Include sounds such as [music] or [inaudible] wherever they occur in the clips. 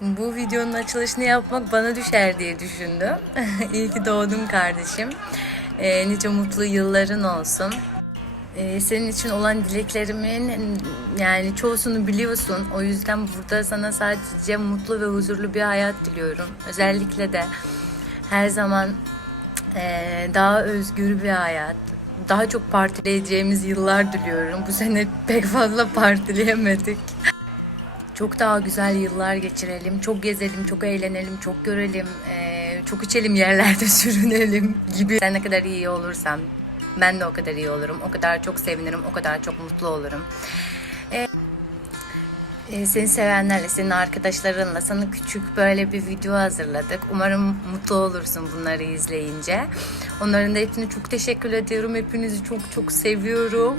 Bu videonun açılışını yapmak bana düşer diye düşündüm. [laughs] İyi ki doğdun kardeşim. Ee, nice mutlu yılların olsun. Ee, senin için olan dileklerimin yani çoğusunu biliyorsun. O yüzden burada sana sadece mutlu ve huzurlu bir hayat diliyorum. Özellikle de her zaman ee, daha özgür bir hayat, daha çok partileyeceğimiz yıllar diliyorum. Bu sene pek fazla partileyemedik. Çok daha güzel yıllar geçirelim, çok gezelim, çok eğlenelim, çok görelim, ee, çok içelim yerlerde [laughs] sürünelim gibi. Sen ne kadar iyi olursan ben de o kadar iyi olurum, o kadar çok sevinirim, o kadar çok mutlu olurum. Ee, seni sevenlerle, senin arkadaşlarınla sana küçük böyle bir video hazırladık. Umarım mutlu olursun bunları izleyince. Onların da hepsine çok teşekkür ediyorum. Hepinizi çok çok seviyorum.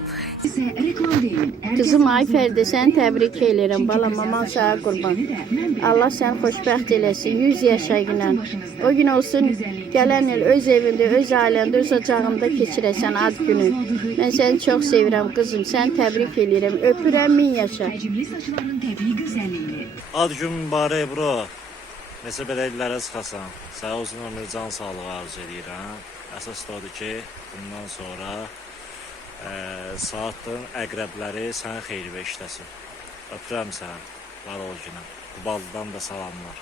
Kızım Ayfer'de sən təbrik edirəm. Balam, aman sənə qurban. Allah səni xoşbəxt eləsin. 100 yaşa günən. O gün olsun gələn il öz evində, öz ailəndə, öz ocağında keçirəsən ad günü. Mən səni çox sevirəm qızım. Səni təbrik edirəm. Öpürəm min yaşa. Təbii güzelliğiyle. Ad gün mübarək bro. Neçə belə illərə çıxasan. Sağ olsun ömür can sağlığı arzu edirəm. Əsas da odur ki, bundan sonra ə, saatın əqrəbləri sənin xeyrinə işləsin. Öpürəm səni. Var ol günüm. Quballıdan da salamlar.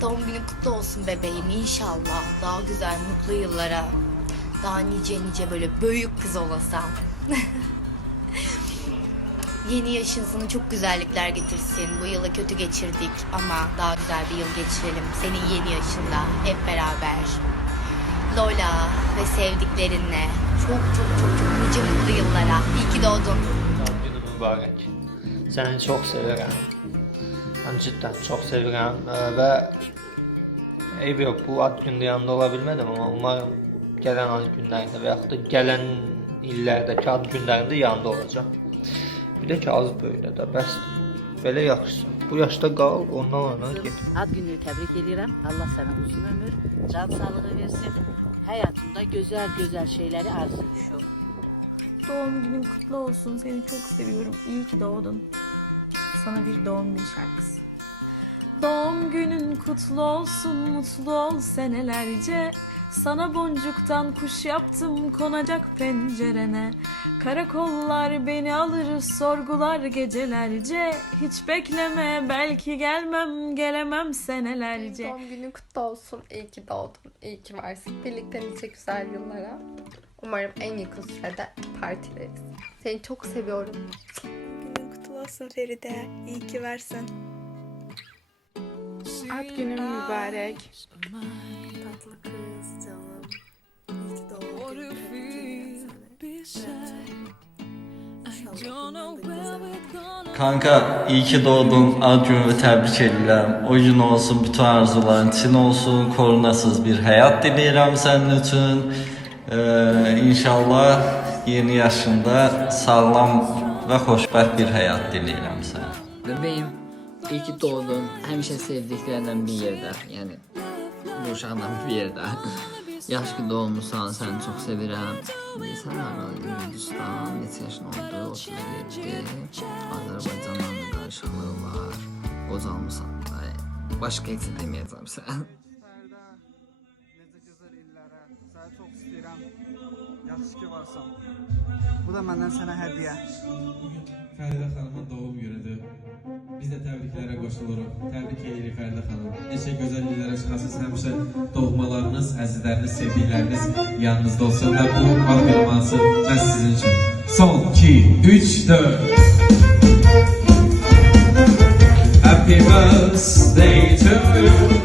Doğum günün kutlu olsun bebeğim inşallah. Daha güzel mutlu yıllara. Daha nice nice böyle büyük kız olasan. [laughs] Yeni yaşın sana çok güzellikler getirsin. Bu yılı kötü geçirdik ama daha güzel bir yıl geçirelim. Senin yeni yaşında hep beraber. Lola ve sevdiklerinle çok çok çok çok nice mutlu yıllara. İyi ki doğdun. Mübarək. Səni çox sevirəm. Mən cidden çox sevirəm ə, və eyb yox, bu ad gündə yanında ola bilmədim, umarım gələn ad günlərində və yaxud da gələn illərdəki ad günlərində yanında olacağam. Bir də ki az böyüdə də bəs belə yaxşısı. Bu yaşda qal, ondan sonra get. Ad gününü tebrik ediyorum. Allah sana uzun ömür, can sağlığı versin. Hayatında güzel güzel şeyleri arzu ediyorum. Doğum günün kutlu olsun. Seni çok seviyorum. İyi ki doğdun. Sana bir doğum günü şarkısı. Doğum günün kutlu olsun, mutlu ol senelerce. Sana boncuktan kuş yaptım konacak pencerene. Karakollar beni alır, sorgular gecelerce. Hiç bekleme, belki gelmem, gelemem senelerce. Doğum günün kutlu olsun. İyi ki doğdun. İyi ki varsın. Birlikte nice güzel yıllara. Umarım en yakın sürede partileriz. Seni çok seviyorum. Günün kutlu olsun Feride. İyi ki varsın. Ad günün mübarek. Tatlı kız canım. İyi ki doğdun. Kanka iyi ki doğdun. Ad günü təbrik edirəm. O gün olsun, bütün arzuların için olsun. Korunasız bir həyat diləyirəm sənin üçün. Ee, inşallah yeni yaşında sağlam və xoşbəxt bir həyat diləyirəm sənə. Bebeğim, iyi ki doğdun. Həmişə sevdiklerinden bir yerde, yani bu uşaqdan bir yerde. [laughs] Yaş ki doğmuşsan, səni çox sevirəm. Sən haralı Gürcüstan, neçə yaşın oldu? 37. Azərbaycanla da qarışıqlığı var. Qocalmısan. Ay, Başqa heç nə deməyəcəm sən. Yaxşı ki varsan. Bu da məndən sənə hədiyyə. Bugün Fəridə xanımın doğum günüdür. Biz də təbriklərə qoşuluruq. Təbrik edirik Fəridə xanım. Neçə gözəl illərə çıxasınız. Həmişə doğmalarınız, əzizləriniz, sevdikləriniz yanınızda olsun və bu ad qurması məhz sizin üçün. Son 2, 3, 4. Happy birthday to you.